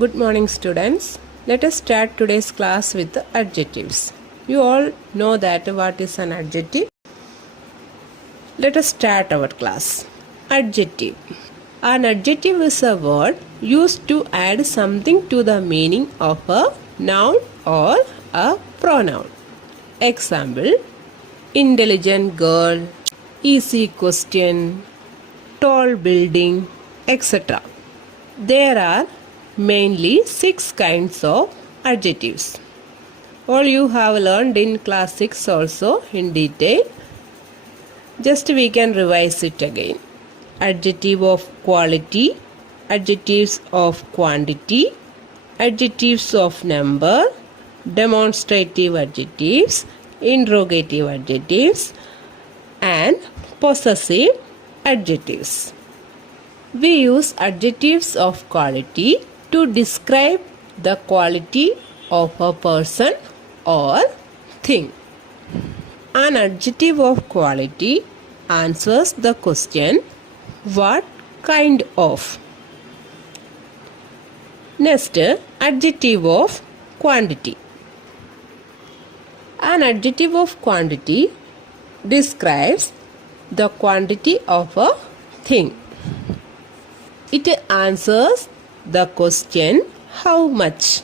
Good morning, students. Let us start today's class with the adjectives. You all know that what is an adjective. Let us start our class. Adjective. An adjective is a word used to add something to the meaning of a noun or a pronoun. Example: intelligent girl, easy question, tall building, etc. There are mainly 6 kinds of adjectives. All you have learned in class 6 also in detail. Just we can revise it again. Adjective of quality, adjectives of quantity, adjectives of number, demonstrative adjectives, interrogative adjectives, and possessive adjectives. We use adjectives of quality to describe the quality of a person or thing. An adjective of quality answers the question, what kind of? Next, adjective of quantity. An adjective of quantity describes the quantity of a thing. It answers the question, how much?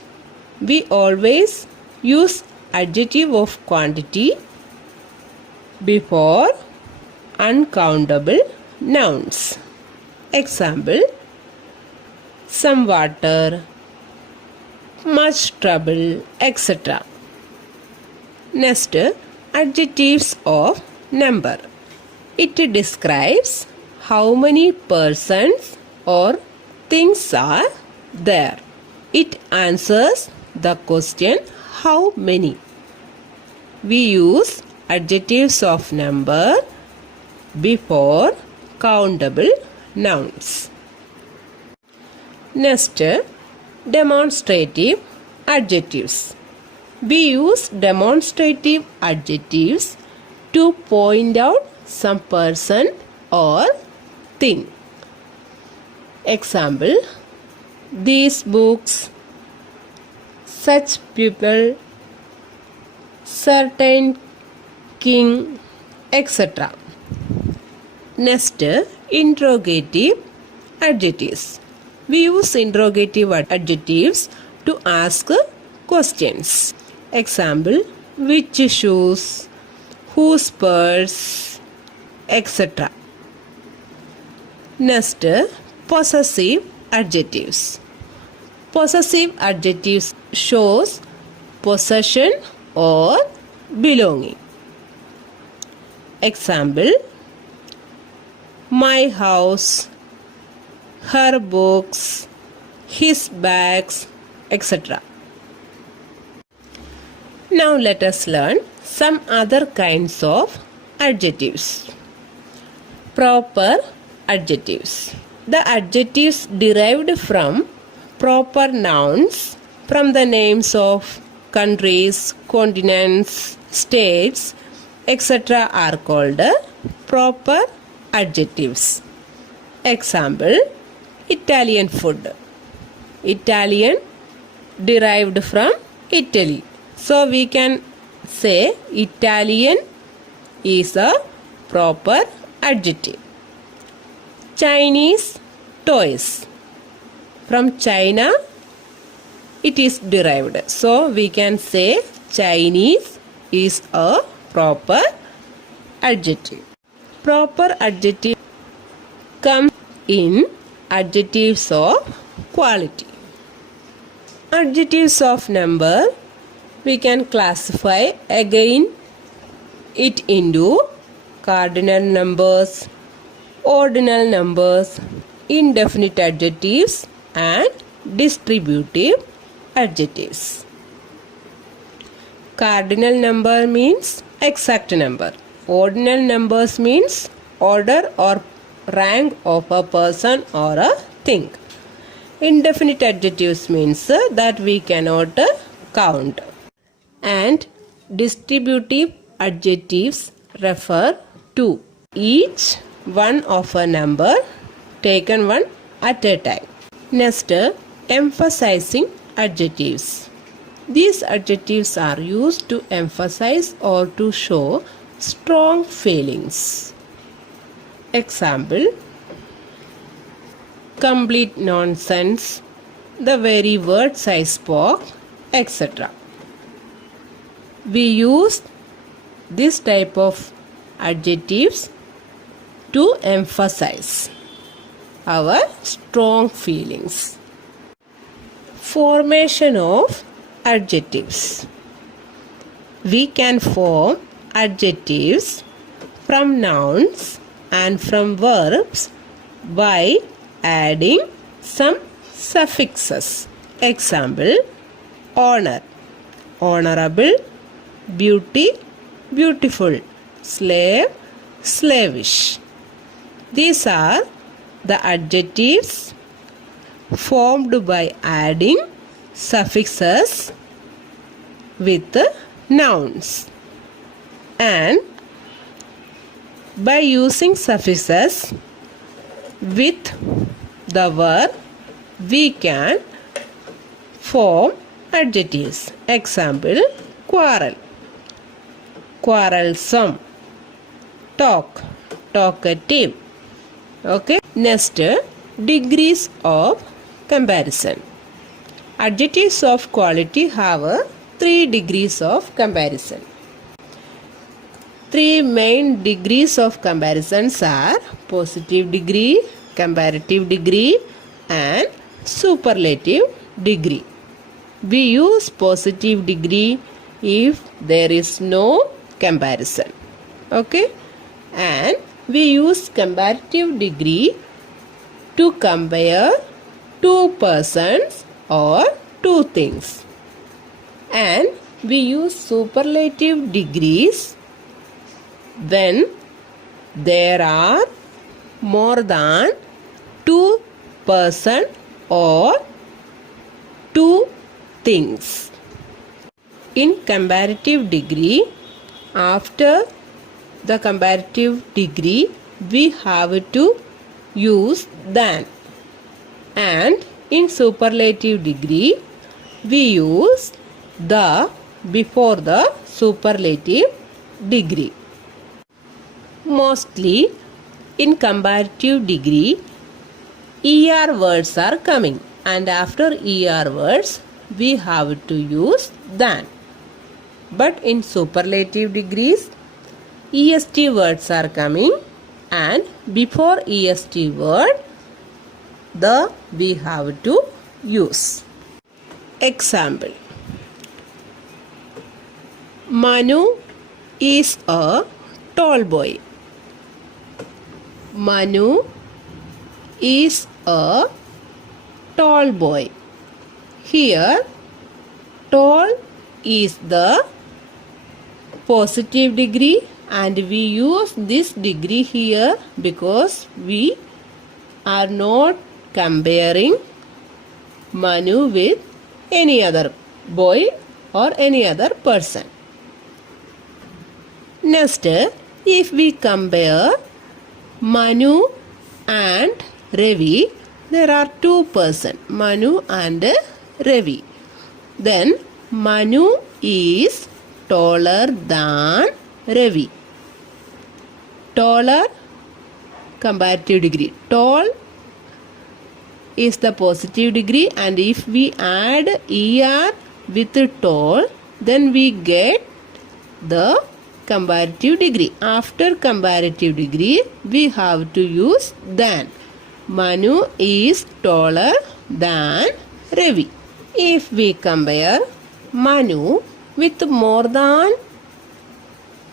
We always use adjective of quantity before uncountable nouns. Example: some water, much trouble, etc. Next, adjectives of number. It describes how many persons or things are there. It answers the question, how many? We use adjectives of number before countable nouns. Next, demonstrative adjectives. We use demonstrative adjectives to point out some person or thing. Example: these books, such people, certain king, etc. Next, interrogative adjectives. We use interrogative adjectives to ask questions. Example: which shoes, whose purse, etc. Next, possessive adjectives. Possessive adjectives shows possession or belonging. Example: my house, her books, his bags, etc. Now let us learn some other kinds of adjectives. Proper adjectives. The adjectives derived from proper nouns from the names of countries, continents, states, etc. are called proper adjectives. Example: Italian food. Italian derived from Italy. So we can say Italian is a proper adjective. Chinese toys. From China it is derived. So we can say Chinese is a proper adjective. Proper adjective comes in adjectives of quality. Adjectives of number, we can classify again it into cardinal numbers, ordinal numbers, indefinite adjectives, and distributive adjectives. Cardinal number means exact number. Ordinal numbers means order or rank of a person or a thing. Indefinite adjectives means that we cannot count. And distributive adjectives refer to each one of a number taken one at a time. Next, Emphasizing adjectives. These adjectives are used to emphasize or to show strong feelings. Example: complete nonsense, the very words I spoke, etc. We use this type of adjectives to emphasize our strong feelings. Formation of adjectives. We can form adjectives from nouns and from verbs by adding some suffixes. Example: honor, honorable; beauty, beautiful; slave, slavish. These are the adjectives formed by adding suffixes with nouns, and by using suffixes with the verb we can form adjectives. Example: quarrel, quarrelsome; talk, talkative. Okay. Next, degrees of comparison. Adjectives of quality have 3 degrees of comparison. 3 main degrees of comparisons are positive degree, comparative degree, and superlative degree. We use positive degree if there is no comparison. Okay? And we use comparative degree to compare 2 persons or 2 things. And we use superlative degrees when there are more than 2 persons or 2 things. In comparative degree, after the comparative degree, we have to use than. And in superlative degree, we use the before the superlative degree. Mostly in comparative degree, ER words are coming, and after ER words we have to use than. But in superlative degrees, EST words are coming, and before EST word we have to use. Example: Manu is a tall boy. Manu is a tall boy. Here, tall is the positive degree, and we use this degree here because we are not comparing Manu with any other boy or any other person. Next, if we compare Manu and Ravi, there are 2 persons, Manu and Ravi. Then Manu is taller than Ravi. Taller, comparative degree. Tall is the positive degree, and if we add ER with tall, then we get the comparative degree. After comparative degree, we have to use than. Manu is taller than Ravi. If we compare Manu with more than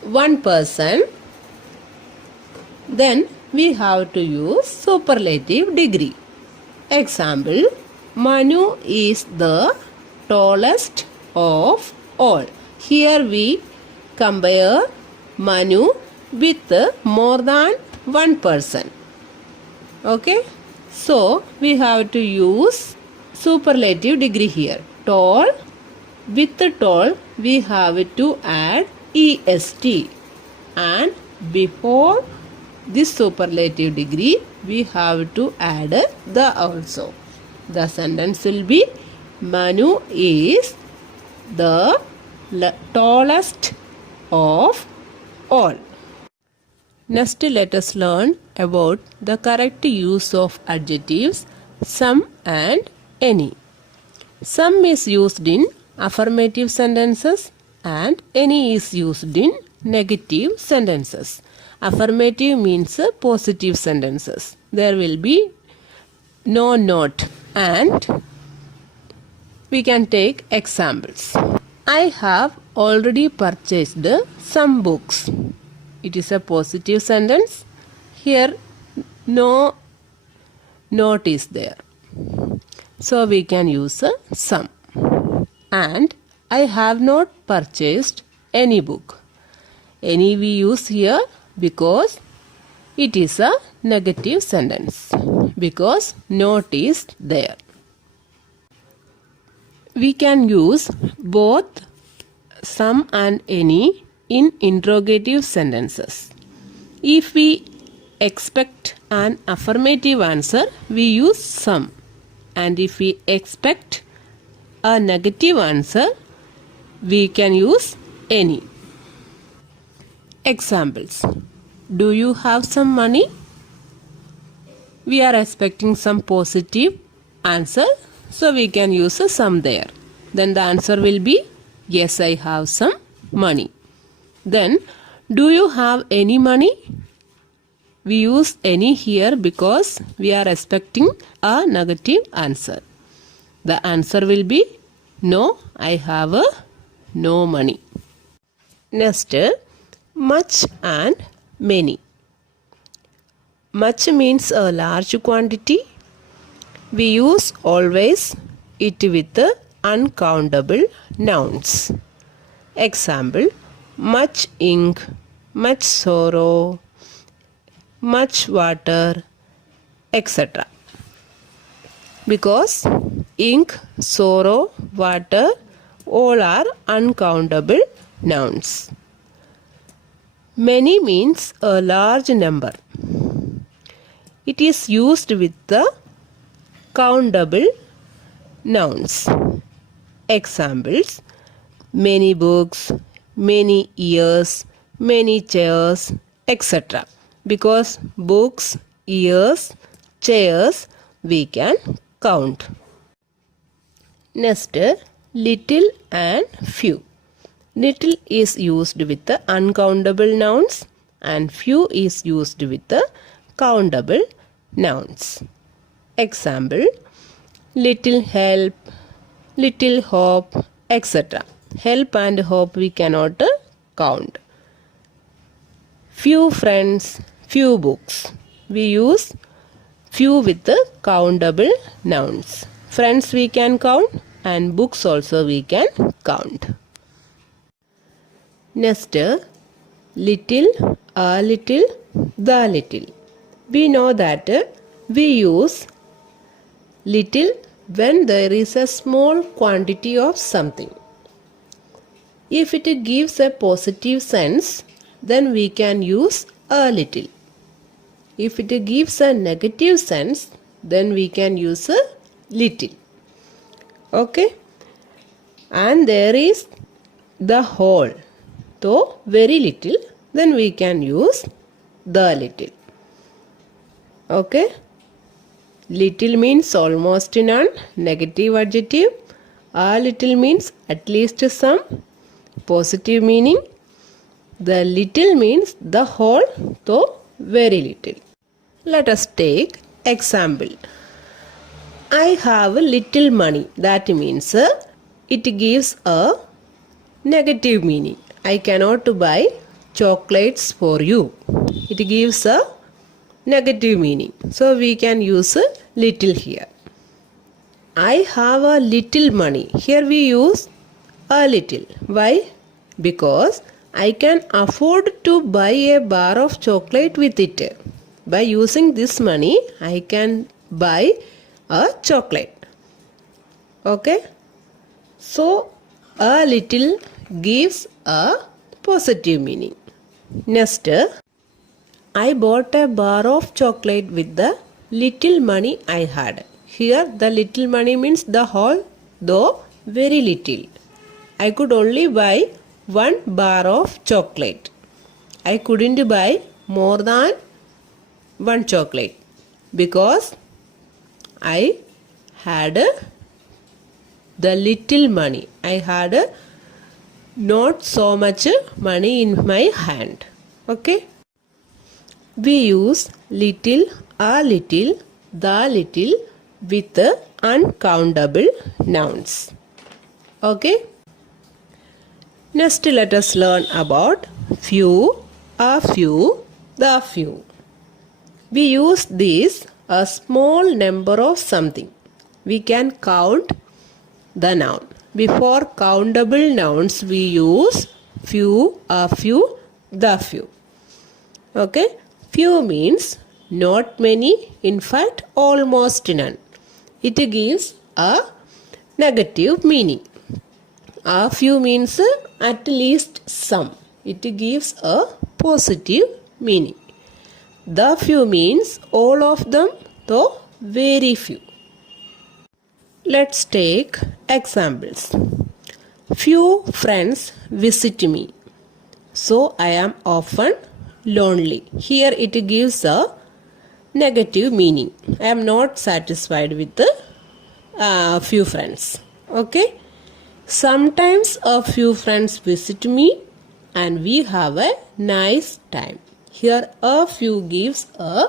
1 person, then we have to use superlative degree. Example: Manu is the tallest of all. Here we compare Manu with more than 1 person. Okay, so we have to use superlative degree here. Tall, with tall we have to add EST, and before this superlative degree we have to add the also. The sentence will be Manu is the tallest of all. Next, let us learn about the correct use of adjectives some and any. Some is used in affirmative sentences and any is used in negative sentences. Affirmative means positive sentences. There will be no not, and we can take examples. I have already purchased some books. It is a positive sentence. Here no not is there. So we can use some. And I have not purchased any book. Any we use here because it is a negative sentence. Because not is there. We can use both some and any in interrogative sentences. If we expect an affirmative answer, we use some. And if we expect a negative answer, we can use any. Examples. Do you have some money? We are expecting some positive answer, so we can use a some there. Then the answer will be yes, I have some money. Then, do you have any money? We use any here because we are expecting a negative answer. The answer will be no, I have no money. Next, much and many. Much means a large quantity. We use always it with uncountable nouns. Example, much ink, much sorrow, much water, etc. Because ink, sorrow, water, all are uncountable nouns. Many means a large number. It is used with the countable nouns. Examples, many books, many years, many chairs, etc. Because books, years, chairs we can count. Next, little and few. Little is used with the uncountable nouns and few is used with the countable nouns. Example, little help, little hope, etc. Help and hope we cannot count. Few friends, few books. We use few with the countable nouns. Friends we can count and books also we can count. Next, little, a little, the little. We know that we use little when there is a small quantity of something. If it gives a positive sense, then we can use a little. If it gives a negative sense, then we can use a little. Okay? And there is the whole. So, very little, then we can use the little. Okay? Little means almost none, negative adjective. A little means at least some, positive meaning. The little means the whole, so very little. Let us take example. I have a little money. That means it gives a negative meaning. I cannot buy chocolates for you. It gives a negative meaning. So we can use a little here. I have a little money. Here we use a little. Why? Because I can afford to buy a bar of chocolate with it. By using this money, I can buy a chocolate. Okay? So, a little gives a positive meaning. Next, I bought a bar of chocolate with the little money I had. Here the little money means the whole, though very little. I could only buy 1 bar of chocolate. I couldn't buy more than 1 chocolate because I had the little money. I had not so much money in my hand. Okay. We use little, a little, the little with uncountable nouns. Okay. Next let us learn about few, a few, the few. We use this a small number of something. We can count the noun. Before countable nouns we use few, a few, the few. Okay. Few means not many, in fact almost none. It gives a negative meaning. A few means at least some. It gives a positive meaning. The few means all of them, though very few. Let's take examples. Few friends visit me, so I am often lonely. Here it gives a negative meaning. I am not satisfied with the few friends. Okay. Sometimes a few friends visit me and we have a nice time. Here a few gives a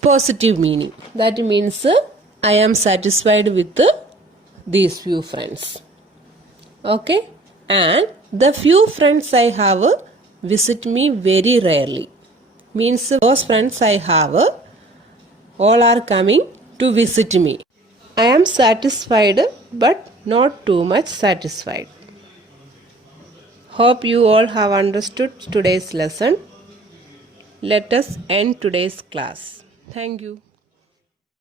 positive meaning. That means I am satisfied with these few friends. Okay. And the few friends I have visit me very rarely. Means those friends I have all are coming to visit me. I am satisfied but not too much satisfied. Hope you all have understood today's lesson. Let us end today's class. Thank you.